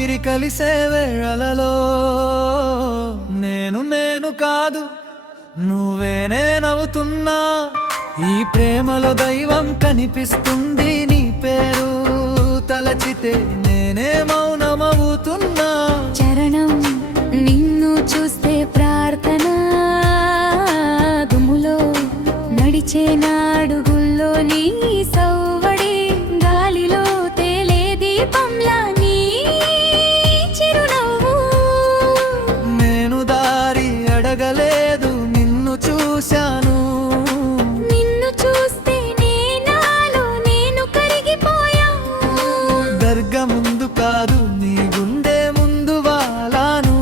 ఊపిరి కలిసే వేళలలో నేను కాదు నువ్వే నేనవుతున్నా. ఈ ప్రేమలో దైవం కనిపిస్తుంది, నీ పేరు తలచితే నేనే మౌనమవుతున్నా. చరణం నిన్ను చూస్తే ప్రార్థన, దుమ్ములో నడిచే నాడుగుల్లో నీ సవ్వడి, గాలిలో తేలే దీపంలా నీ చిరునవ్వు. నేను దారి అడగలేదు, నిన్ను చూశాను. నిన్ను చూస్తే నాలో నేను కరిగిపోయా. దర్గా ముందు కాదు, నీ గుండె ముందు వాలాను.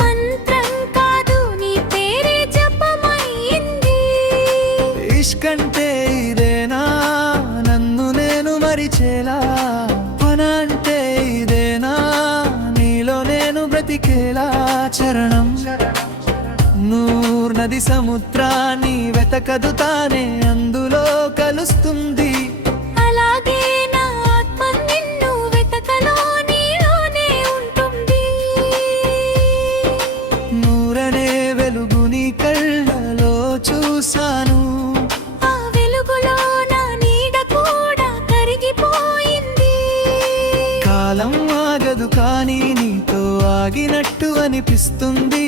మంత్రం కాదు, నీ పేరే జపమైంది. ఇష్కంటే ఇదేనా నన్ను నేను మరిచేలా, పనంటే ఇదేనా నీలో నేను బ్రతికేలా. చరణం నూర్ నది సముద్రాన్ని వెతకదు, తానే అందులో కలుస్తుంది. అలాగే నా ఆత్మ నిన్ను వెతకలో నీలోనే ఉంటుంది. నూరనే వెలుగు నీ కళ్ళలో చూశాను. ఆ వెలుగులో నా నీడ కూడా కరిగిపోయింది. కాలం ఆగదు కానీ నీతో ఆగినట్టు అనిపిస్తుంది.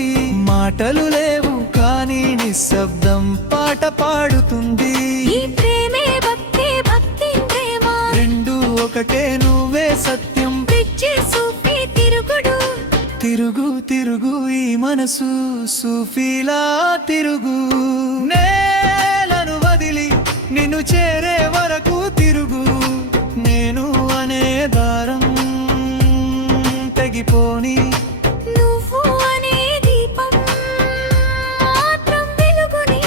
మాటలు లేవు కానీ నిశ్శబ్దం పాట పాడుతుంది. ఈ ప్రేమే భక్తి, భక్తి ప్రేమ రెండు ఒకటే, నువ్వే సత్యం. పిచ్చి సూఫీ తిరుగుడు. తిరుగు తిరుగు ఈ మనసు సూఫీలా తిరుగు. నేలను వదిలి నిన్ను చేరే వరకు తిరుగు. నేను అనే దారం తెగిపోని, నువ్వు అనే దీపం మాత్రం వెలుగుని.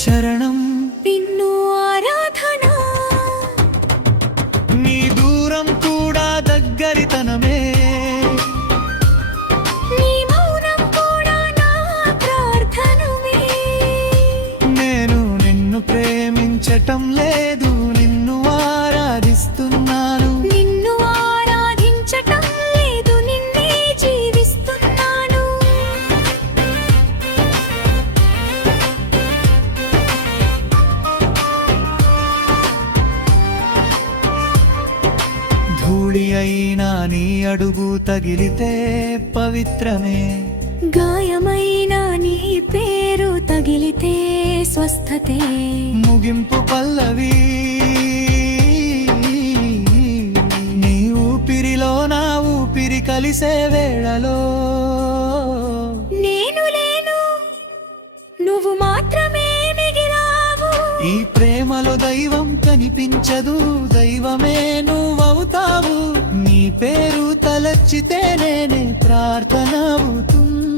శరణం నిన్ను ఆరాధన. నీ దూరం కూడా దగ్గరితనమే. నీ మౌనం కూడా నా ప్రార్థనమే. నేను నిన్ను ప్రేమించటం లేదు, నిన్ను ఆరాధిస్తున్నాను. నిన్ను ఆరాధించటం లేదు, నిన్నే జీవిస్తున్నాను. ధూళి అయినా నీ అడుగు తగిలితే పవిత్రమే. గాయమైన నీ పేరు తగిలితే స్వస్థతే. ముగింపు పల్లవి నీ ఊపిరిలో నా ఊపిరి కలిసే వేళలో. నేను లేను, నువ్వు మాత్రమే మిగిలావు. ఈ ప్రేమలో దైవం కనిపించదు, దైవమే నువ్వవుతావు. నీ పేరు తలచితే నేనే ప్రార్థన అవుతుంది.